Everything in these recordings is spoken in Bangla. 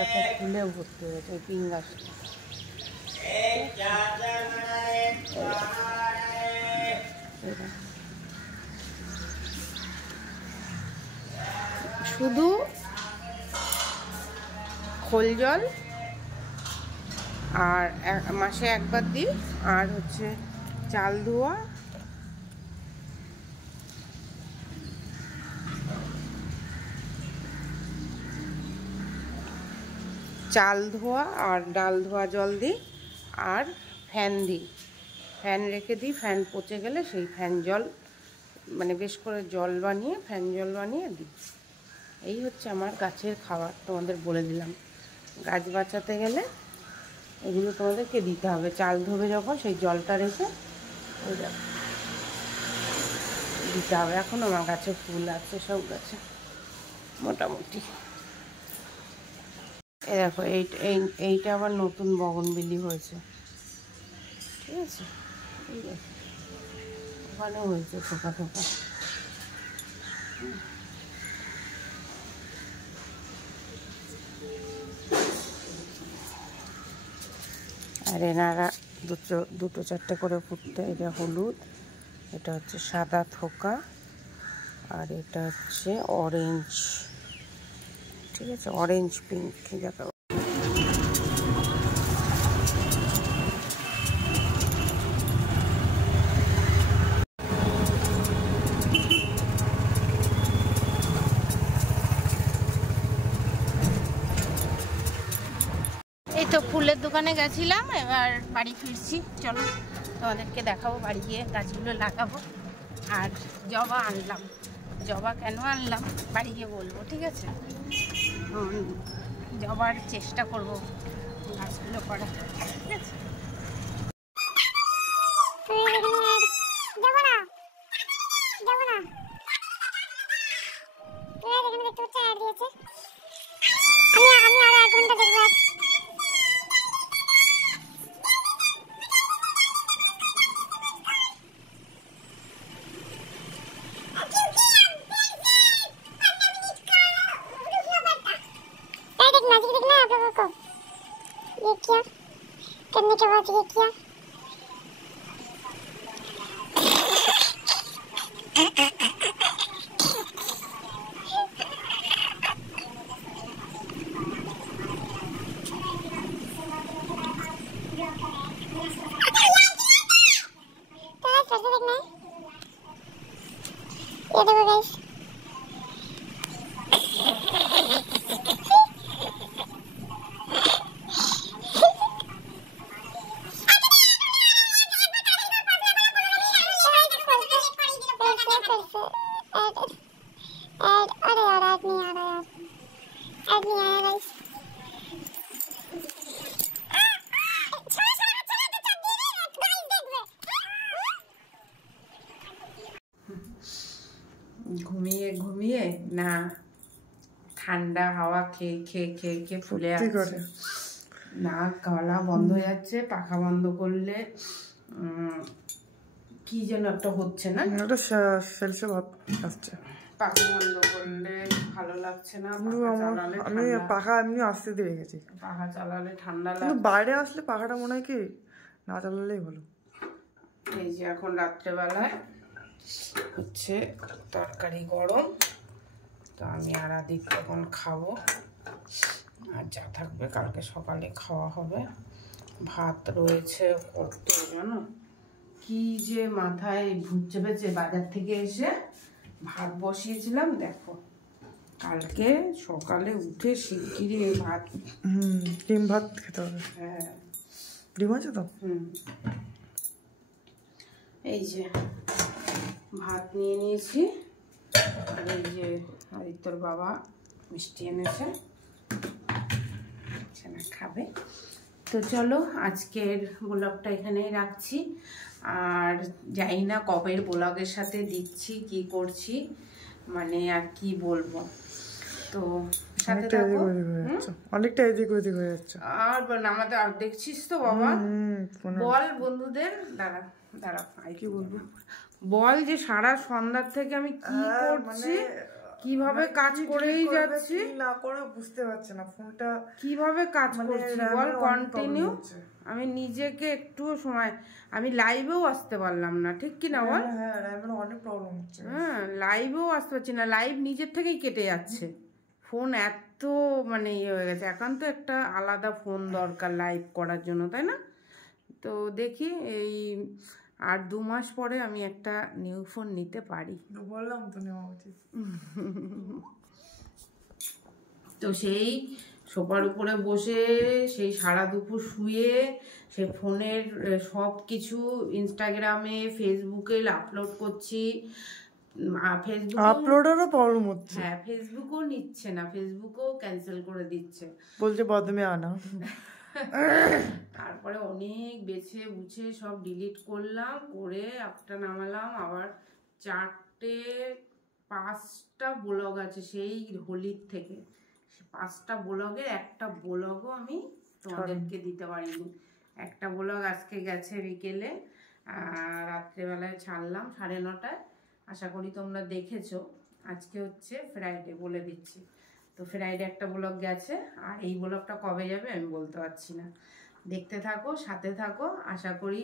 গাছটা ফুলে ভর্তি হয়েছে, ওই পিং গাছটা। শুধু খোল জল আর মাসে একবার দিই, আর হচ্ছে চাল ধোয়া, চাল ধোয়া আর ডাল ধোয়া জল দিই, আর ফ্যান দিই, ফ্যান রেখে দিই, ফ্যান পচে গেলে সেই ফ্যান জল মানে বেশ করে জল বানিয়ে ফ্যান জল বানিয়ে দিই। এই হচ্ছে আমার গাছের খাবার, তোমাদের বলে দিলাম। গাছ বাঁচাতে গেলে এগুলো তোমাদেরকে দিতে হবে। চাল ধোবে যখন সেই জলটা রেখে দিতে হবে। এখন আমার গাছে ফুল আছে, সব গাছে মোটামুটি। এই দেখো এইটা আবার নতুন বগনবিলি হয়েছে, ঠিক আছে। এই দেখো ওখানেও হয়েছে থোকা থোকা। আর এনারা দুটো চারটে করে ফুটতে। এটা হলুদ, এটা হচ্ছে সাদা থোকা, আর এটা হচ্ছে অরেঞ্জ, ঠিক আছে, অরেঞ্জ পিঙ্ক যাকে। এই তো ফুলের দোকানে গেছিলাম, এবার বাড়ি ফিরছি। চলো তোমাদেরকে দেখাবো, বাড়ি গিয়ে গাছগুলো লাগাবো। আর জবা আনলাম, জবা কেন আনলাম বাড়ি গিয়ে বলবো, ঠিক আছে। জবার চেষ্টা করবো গাছগুলো করা, ঠিক আছে। ये क्या करने के बाद ये किया ये देखो गाइस अरे यार आज नहीं आ रहा यार, आज नहीं आया गाइस। ঘুমিয়ে ঘুমিয়ে না ঠান্ডা হাওয়া খেয়ে খেয়ে খেয়ে খেয়ে ফুলে যাচ্ছে, নাক গলা বন্ধ হয়ে যাচ্ছে। পাখা বন্ধ করলে কি যেন একটা হচ্ছে না, পাখা বন্ধ করলে ভালো লাগছে না। আমি পাখা এমনি আসতে দিয়ে রেখেছি, পাখা চালালে ঠান্ডা লাগে, বাইরে আসলে পাখাটা মনে হয় কি না চালালেই ভালো। এই যে এখন রাত্রেবেলায় হচ্ছে তরকারি গরম, তো আমি আর আদিক তখন খাবো, আর যা থাকবে কালকে সকালে খাওয়া হবে। ভাত রয়েছে কত জানো, কি যে মাথায় ভূত চেপেছে। বাজার থেকে এসে ভাত বসিয়েছিলাম, দেখো কালকে সকালে উঠে শিগগিরি ভাত, ডিম ভাত খেতে হবে। হ্যাঁ ডিম আছে তো। এই যে ভাত নিয়ে নিয়েছি, আর এই যে আদিত্যর বাবা মিষ্টি এনেছে, না খাবে। তো চলো আজকের ব্লগটা এখানেই রাখছি, আর জানি না কবের ব্লগের সাথে দিচ্ছি, কি করছি, মানে আর কি বলবো। তো সাথে থাকো। অনেকটা এদিক ওদিক হয়ে যাচ্ছে, আর আমাদের আর দেখছিস তো বাবা। বল বন্ধুদের, দাঁড়া দাঁড়া, আর কি বলবো বল, যে সারা সন্ধ্যার থেকে আমি কি করছি কিভাবে কাজ করেই যাচ্ছি, না করে বুঝতে পারছে না ফোনটা কিভাবে কাজ করছি বল কন্টিনিউ। হচ্ছে। আমি নিজেকে একটু সময়, আমি লাইভেও আসতে পারলাম না, ঠিক কি না বল? হ্যাঁ র্যামের অনেক প্রবলেম হচ্ছে। হ্যাঁ, লাইভেও আসতে পারছি না, লাইভ নিজের থেকেই কেটে যাচ্ছে। ফোন এত মানে ইয়ে হয়ে গেছে, এখন তো একটা আলাদা ফোন দরকার লাইভ করার জন্য, তাই না? তো দেখি এই আর 2 মাস পরে আমি একটা নিউ ফোন নিতে পারি। বললাম তো নেওয়া উচিত। তো সেই সোফার উপরে বসে সেই সারা দুপুর শুয়ে সে ফোনের সব কিছু ইনস্টাগ্রামে ফেসবুকে আপলোড করছি। ফেসবুক আপলোডেরও প্রবলেম হচ্ছে। হ্যাঁ, ফেসবুকও নিচ্ছে না, ফেসবুকও ক্যান্সেল করে দিচ্ছে। বলছে বদমে আনা। তারপরে অনেক বেছে বুছে সব ডিলিট করলাম, করে একটা নামালাম। আবার 4-5টা ব্লগ আছে সেই হোলির থেকে, 5টা ব্লগের একটা ব্লগও আমি তোমাদেরকে দিতে পারিনি। একটা ব্লগ আজকে গেছে বিকেলে, রাত্রেবেলায় ছাড়লাম 9:30টায়। আশা করি তোমরা দেখেছো। আজকে হচ্ছে ফ্রাইডে, বলে দিচ্ছি। তো ফ্রাইডে একটা ব্লগ গেছে, আর এই ব্লগটা কবে যাবে আমি বলতে পারছি না। দেখতে থাকো, সাথে থাকো। আশা করি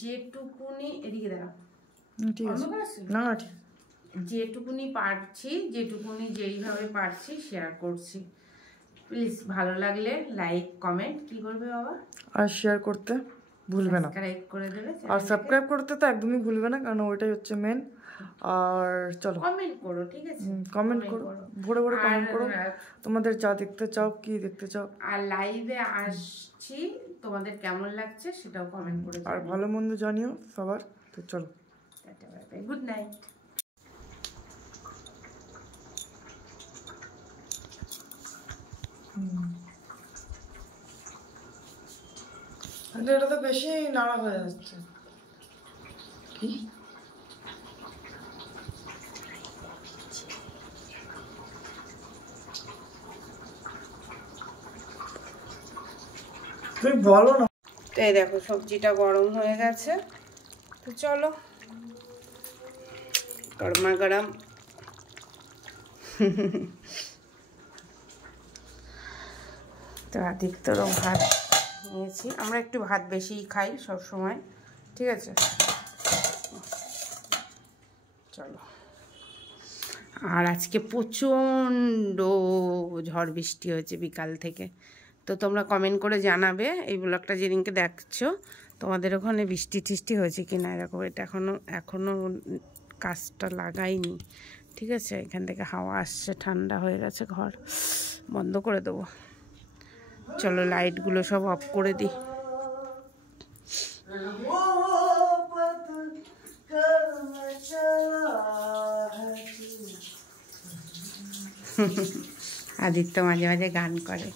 যেটুকুনি, এদিকে দাঁড়াও, ঠিক আছে, না না ঠিক, যেটুকুনি পারছি, যেটুকুনি যেইভাবে পারছি শেয়ার করছি। প্লিজ ভালো লাগলে লাইক কমেন্ট কি করবে বাবা, আর শেয়ার করতে ভুলবে না, সাবস্ক্রাইব করে দেবে, আর সাবস্ক্রাইব করতে তো একদমই ভুলবে না, কারণ ওইটাই হচ্ছে মেন। আর চলো কমেন্ট করো, ঠিক আছে? কমেন্ট করো, ভরে ভরে কমেন্ট করো তোমাদের যা দেখতে চাও, কি দেখতে চাও। আর লাইভে আসছি তোমাদের কেমন লাগছে সেটাও কমেন্ট করে আর ভালো মন্দ জানিও সবার। তো চলো, গুড নাইট। এটা তো বেশি নাড়া হয়ে যাচ্ছে। কি তুমি বলো না। তো এই দেখো সবজিটা গরম হয়ে গেছে, তো চলো গরমা গরম তো আদিত্যরও ভাত নিয়েছি। আমরা একটু ভাত বেশিই খাই সব সময়, ঠিক আছে? চলো। আর আজকে প্রচণ্ড ঝড় বৃষ্টি হয়েছে বিকাল থেকে। তো তোমরা কমেন্ট করে জানাবে এই ব্লগটা যেদিনকে দেখছো তোমাদের ওখানে বৃষ্টি টিষ্টি হয়েছে কি না। এরকম এটা এখনও কাজটা লাগাইনি, ঠিক আছে? এখান থেকে হাওয়া আসছে, ঠান্ডা হয়ে গেছে, ঘর বন্ধ করে দেবো। চলো লাইটগুলো সব অফ করে দিই। আদিত্য মাঝে মাঝে গান করে।